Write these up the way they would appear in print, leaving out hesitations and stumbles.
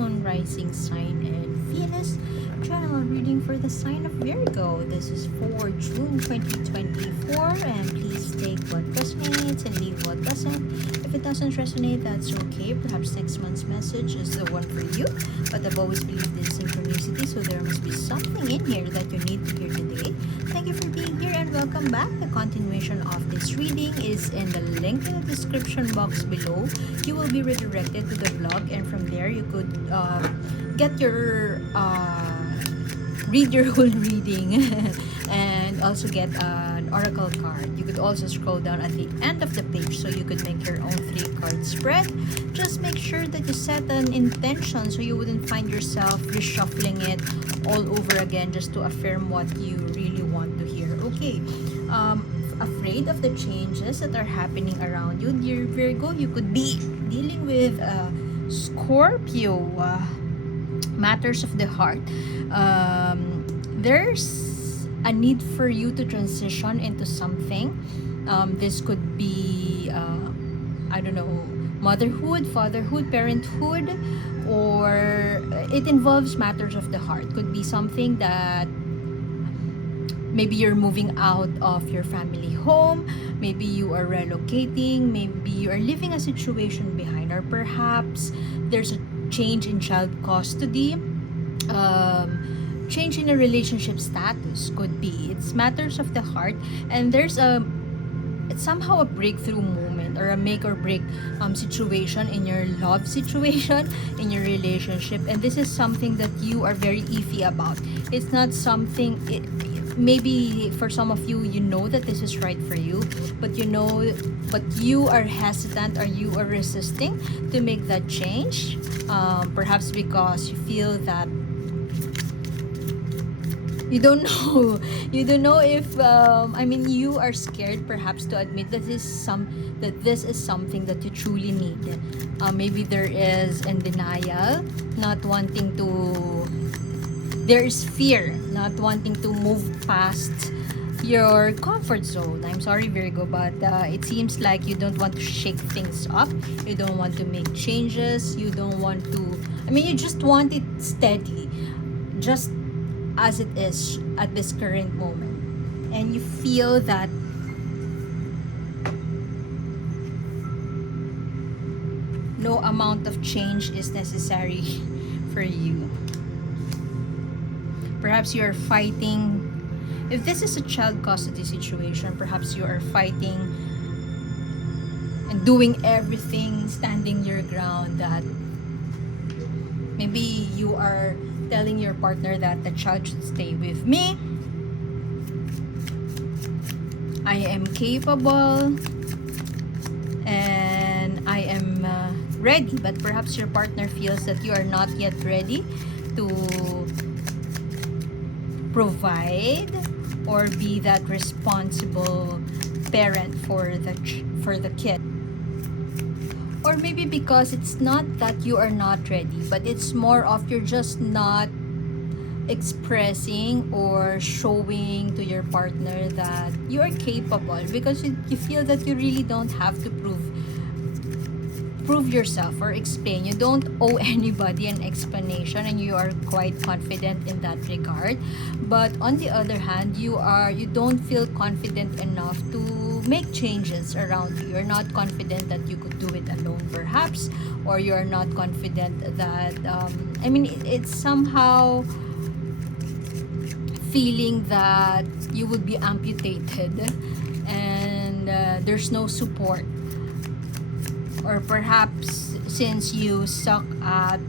Moon, Rising Sign, and Venus. General reading for the sign of Virgo. This is for June 2024, and please take what resonates and leave what doesn't. If it doesn't resonate, that's okay. Perhaps next month's message is the one for you. But I've always believed in synchronicity, so there must be something in here that you need to hear today. Thank you for being here and welcome back. The continuation of this reading is in the link in the description box below. You will be redirected to the blog, and from there you could get your read your whole reading and also get an oracle card. You could also scroll down at the end of the page so you could make your own 3-card spread. Just make sure that you set an intention so you wouldn't find yourself reshuffling it all over again just to affirm what you really want to hear. Okay, afraid of the changes that are happening around you, dear Virgo. You could be dealing with Scorpio, matters of the heart. There's a need for you to transition into something. This could be I don't know, motherhood, fatherhood, parenthood, or it involves matters of the heart. Could be something that maybe you're moving out of your family home, maybe you are relocating, maybe you are leaving a situation behind, or perhaps there's a change in child custody, change in a relationship status. Could be it's matters of the heart, and it's somehow a breakthrough moment or a make or break situation in your love situation, in your relationship, and this is something that you are very iffy about. It's not something maybe for some of you, you know that this is right for you, but you are hesitant, or you are resisting to make that change, perhaps because you feel that you don't know if you are scared perhaps to admit that this is something that you truly need. Maybe there is in denial, not wanting to, there is fear, not wanting to move past your comfort zone. I'm sorry, Virgo, but it seems like you don't want to shake things up. You don't want to make changes. You don't want to, you just want it steady, just as it is at this current moment. And you feel that no amount of change is necessary for you. Perhaps you are fighting, if this is a child custody situation, perhaps you are fighting and doing everything, standing your ground, that maybe you are telling your partner that the child should stay with me. I am capable and I am ready, but perhaps your partner feels that you are not yet ready to provide or be that responsible parent for the kid. Or maybe because it's not that you are not ready, but it's more of you're just not expressing or showing to your partner that you are capable, because you feel that you really don't have to prove yourself or explain. You don't owe anybody an explanation, and you are quite confident in that regard. But on the other hand, you don't feel confident enough to make changes around you. You're not confident that you could do it alone, perhaps, or you're not confident that it's somehow feeling that you would be amputated and there's no support. Or perhaps since you suck at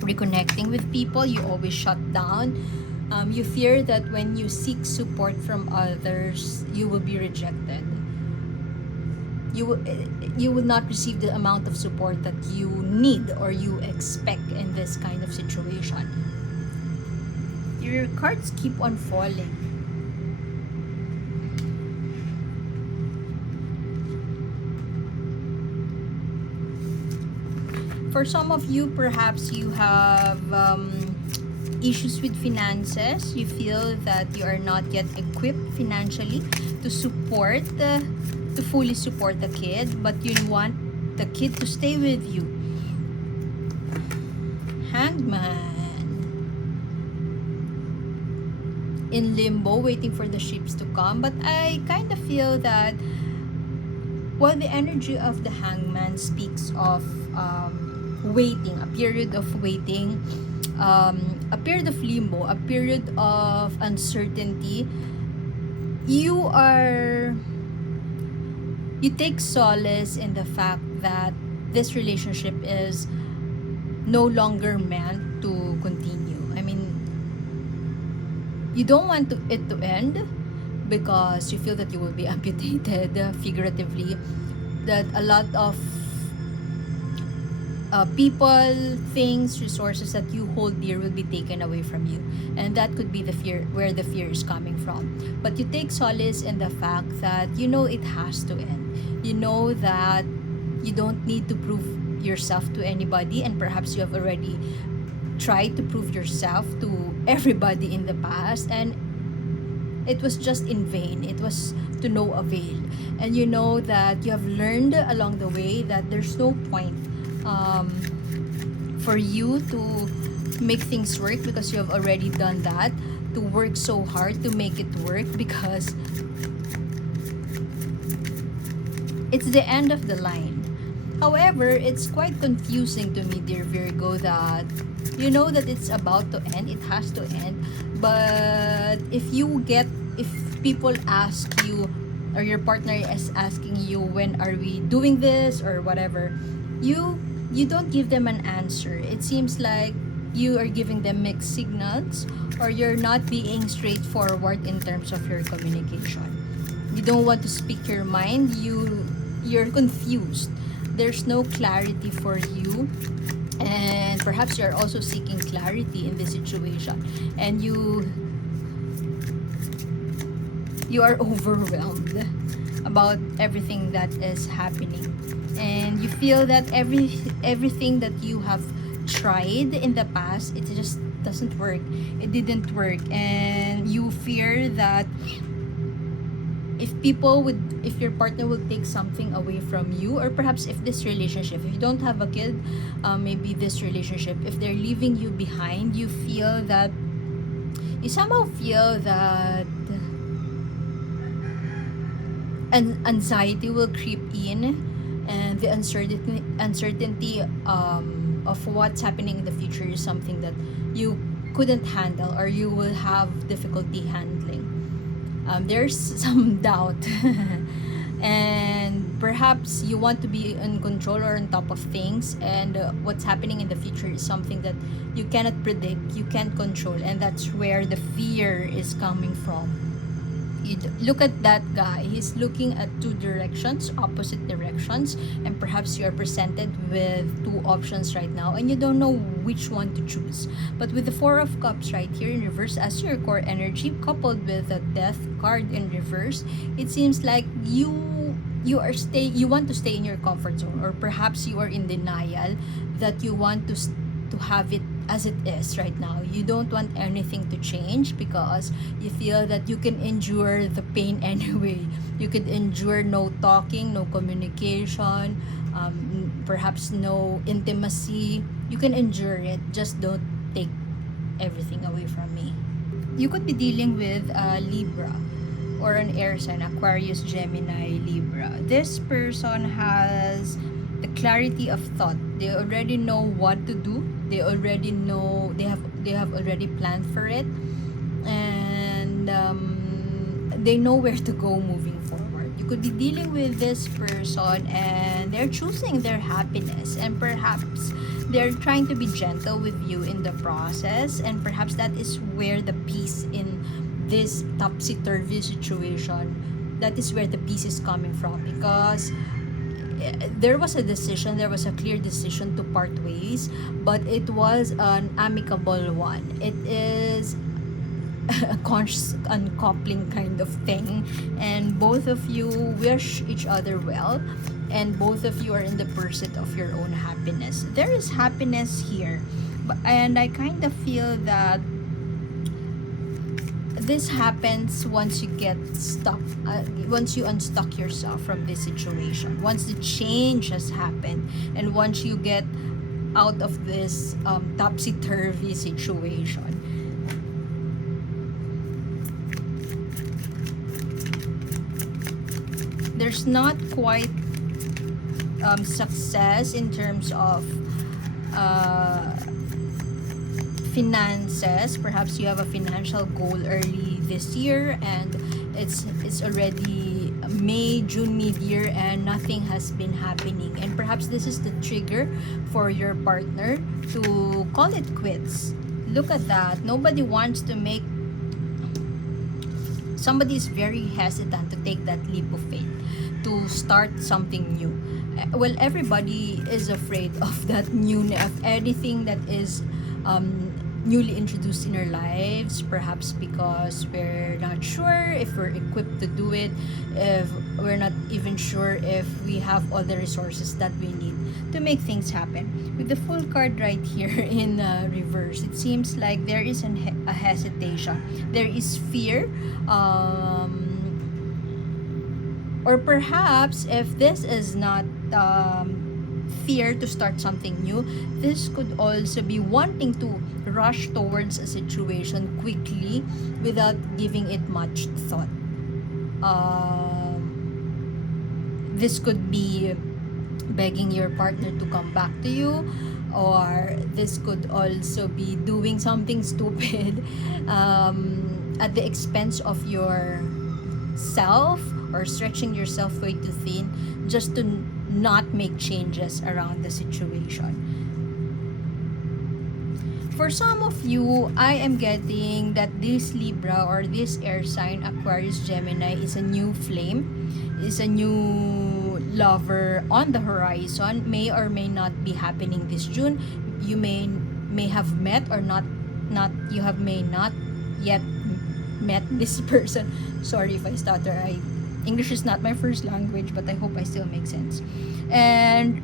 reconnecting with people, you always shut down. You fear that when you seek support from others, you will be rejected. You will not receive the amount of support that you need or you expect in this kind of situation. Your cards keep on falling. For some of you, perhaps you have issues with finances. You feel that you are not yet equipped financially to fully support the kid, but you want the kid to stay with you. Hangman in limbo, waiting for the ships to come. But I kind of feel that while the energy of the Hangman speaks of waiting, a period of waiting, a period of limbo, a period of uncertainty, you take solace in the fact that this relationship is no longer meant to continue. I mean, you don't want it to end because you feel that you will be amputated, figuratively, that a lot of people, things, resources that you hold dear will be taken away from you, and that could be the fear, where the fear is coming from. But you take solace in the fact that you know it has to end. You know that you don't need to prove yourself to anybody, and perhaps you have already tried to prove yourself to everybody in the past, and it was just in vain. It was to no avail. And you know that you have learned along the way that there's no point for you to make things work, because you have already done that, to work so hard to make it work, because it's the end of the line. However, it's quite confusing to me, dear Virgo, that you know that it's about to end, it has to end, but if people ask you, or your partner is asking you, when are we doing this or whatever, you don't give them an answer. It seems like you are giving them mixed signals, or you're not being straightforward in terms of your communication. You don't want to speak your mind. You're confused. There's no clarity for you, and perhaps you're also seeking clarity in this situation, and you are overwhelmed about everything that is happening, and you feel that everything that you have tried in the past, it just doesn't work. It didn't work, and you fear that if your partner would take something away from you, or perhaps if this relationship, if you don't have a kid, maybe this relationship, if they're leaving you behind, you somehow feel that anxiety will creep in, and the uncertainty of what's happening in the future is something that you couldn't handle, or you will have difficulty handling. There's some doubt and perhaps you want to be in control or on top of things, and what's happening in the future is something that you cannot predict, you can't control, and that's where the fear is coming from. You look at that guy, he's looking at two directions, opposite directions, and perhaps you are presented with two options right now, and you don't know which one to choose. But with the Four of Cups right here in reverse as your core energy, coupled with the Death card in reverse, it seems like you want to stay in your comfort zone, or perhaps you are in denial that you want to have it as it is right now. You don't want anything to change because you feel that you can endure the pain anyway. You could endure no talking, no communication, perhaps no intimacy. You can endure it, just don't take everything away from me. You could be dealing with Libra or an air sign, Aquarius, Gemini, Libra. This person has the clarity of thought. They already know what to do. They already know, they have already planned for it, and they know where to go moving forward. You could be dealing with this person and they're choosing their happiness, and perhaps they're trying to be gentle with you in the process, and perhaps that is where the peace in this topsy-turvy situation, that is where the peace is coming from, because there was a clear decision to part ways, but it was an amicable one. It is a conscious uncoupling kind of thing, and both of you wish each other well, and both of you are in the pursuit of your own happiness. There is happiness here, and I kind of feel that this happens once you get stuck, once you unstuck yourself from this situation, once the change has happened, and once you get out of this topsy-turvy situation. There's not quite success in terms of finances. Perhaps you have a financial goal early this year, and it's already May, June, mid-year, and nothing has been happening. And perhaps this is the trigger for your partner to call it quits. Look at that. Nobody wants to make, somebody is very hesitant to take that leap of faith, to start something new. Well, everybody is afraid of that newness, of anything that is newly introduced in our lives, perhaps because we're not sure if we're equipped to do it, if we're not even sure if we have all the resources that we need to make things happen. With the full card right here in reverse, it seems like there is a hesitation, there is fear, or perhaps if this is not fear to start something new, this could also be wanting to rush towards a situation quickly without giving it much thought. This could be begging your partner to come back to you, or this could also be doing something stupid at the expense of your self, or stretching yourself way too thin just to not make changes around the situation. For some of you, I am getting that this Libra or this air sign, Aquarius, Gemini, is a new flame, is a new lover on the horizon. May or may not be happening this June. You may have met or not you have may not yet met this person. Sorry if I stutter. English is not my first language, but I hope I still make sense. And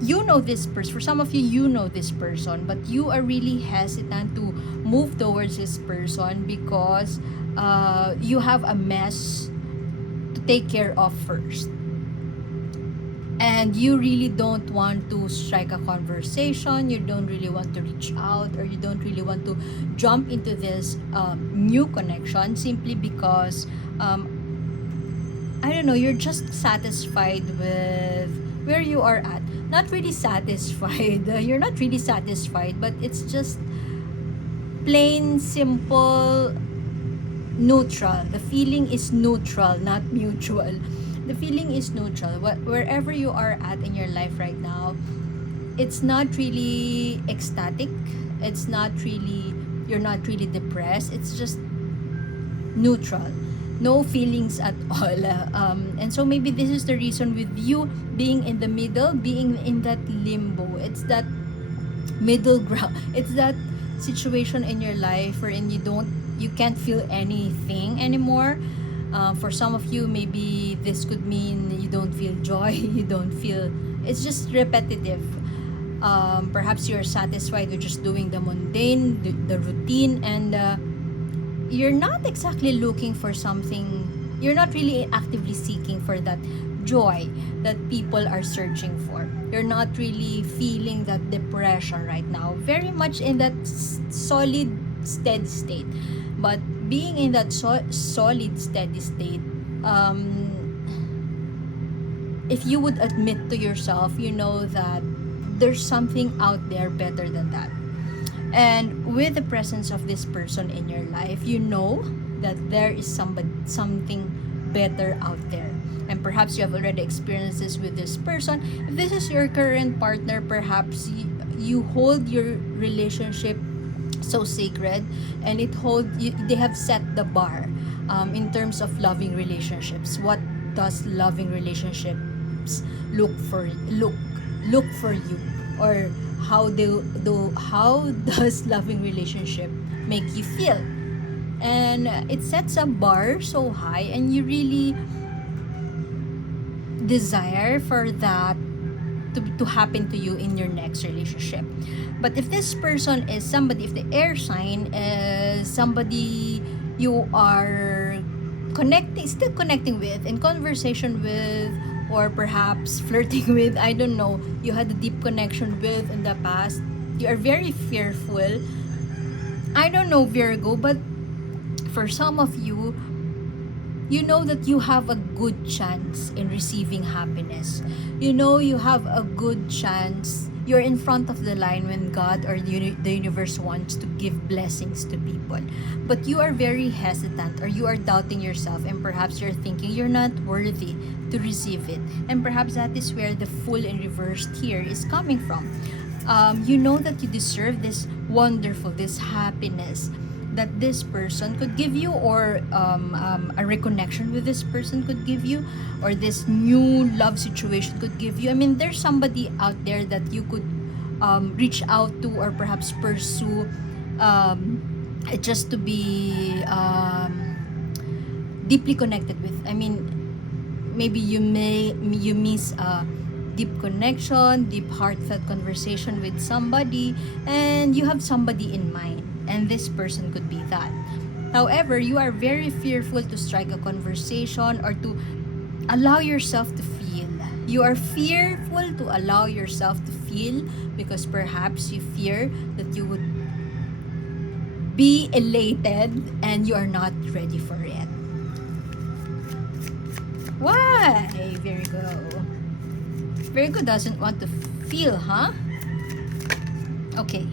you know this person. For some of you, you know this person, but you are really hesitant to move towards this person because you have a mess to take care of first. And you really don't want to strike a conversation, you don't really want to reach out, or you don't really want to jump into this new connection simply because I don't know, you're just satisfied with where you are at. Not really satisfied. You're not really satisfied, but it's just plain, simple, neutral. The feeling is neutral, not mutual. The feeling is neutral. Wherever you are at in your life right now, it's not really ecstatic. It's not really, you're not really depressed. It's just neutral. No feelings at all. And so maybe this is the reason with you being in the middle, being in that limbo. It's that middle ground. It's that situation in your life wherein you can't feel anything anymore. For some of you, maybe this could mean you don't feel joy, you don't feel, it's just repetitive. Perhaps you're satisfied with just doing the mundane, the routine, and you're not exactly looking for something, you're not really actively seeking for that joy that people are searching for. You're not really feeling that depression right now, very much in that solid, steady state. But being in that solid, steady state, if you would admit to yourself, you know that there's something out there better than that. And with the presence of this person in your life, you know that there is something better out there. And perhaps you have already experienced this with this person. If this is your current partner, perhaps you hold your relationship so sacred, and they have set the bar in terms of loving relationships. What does loving relationships look for you, or how does loving relationship make you feel? And it sets a bar so high, and you really desire for that to happen to you in your next relationship. But if this person is somebody, if the air sign is somebody you are still connecting with, in conversation with, or perhaps flirting with, I don't know, you had a deep connection with in the past. You are very fearful. I don't know, Virgo, but for some of you, you know that you have a good chance in receiving happiness. You know you have a good chance. You're in front of the line when God or the universe wants to give blessings to people. But you are very hesitant, or you are doubting yourself, and perhaps you're thinking you're not worthy to receive it. And perhaps that is where the Fool in reversed here is coming from. You know that you deserve this wonderful, this happiness that this person could give you, or a reconnection with this person could give you, or this new love situation could give you. I mean, there's somebody out there that you could reach out to, or perhaps pursue, just to be deeply connected with. I mean, maybe you miss a deep connection, deep heartfelt conversation with somebody, and you have somebody in mind, and this person could be that. However, you are very fearful to strike a conversation, or to allow yourself to feel. You are fearful to allow yourself to feel, because perhaps you fear that you would be elated and you are not ready for it. Why, Virgo? Virgo doesn't want to feel, huh? Okay.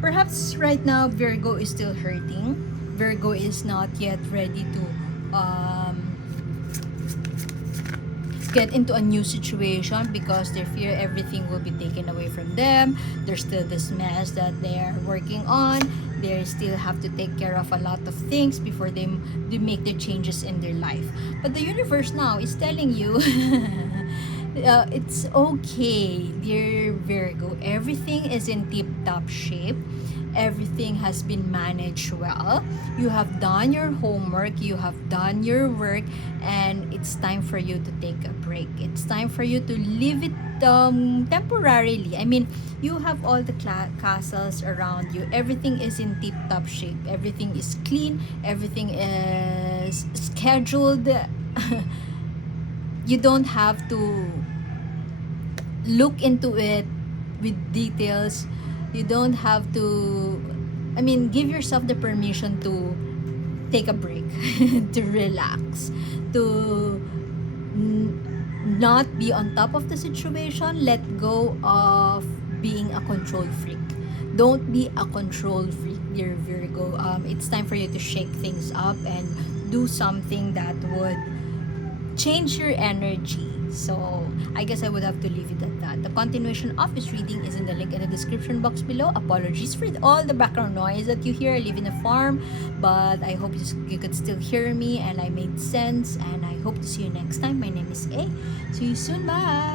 Perhaps right now Virgo is still hurting. Virgo is not yet ready to get into a new situation, because they fear everything will be taken away from them. There's still this mess that they are working on. They still have to take care of a lot of things before they make the changes in their life. But the universe now is telling you it's okay, dear Virgo. Everything is in tip-top shape. Everything has been managed well. You have done your homework, you have done your work, and it's time for you to take a break. It's time for you to leave it temporarily. I mean, you have all the castles around you. Everything is in tip-top shape. Everything is clean. Everything is scheduled. You don't have to look into it with details. You don't have to, I mean, give yourself the permission to take a break, to relax, to not be on top of the situation. Let go of being a control freak. Don't be a control freak, dear Virgo. It's time for you to shake things up and do something that would change your energy. So I guess I would have to leave it at that. The continuation of this reading is in the link in the description box below. Apologies for all the background noise that you hear. I live in a farm, but I hope you could still hear me and I made sense, and I hope to see you next time. My name is A. See you soon. Bye.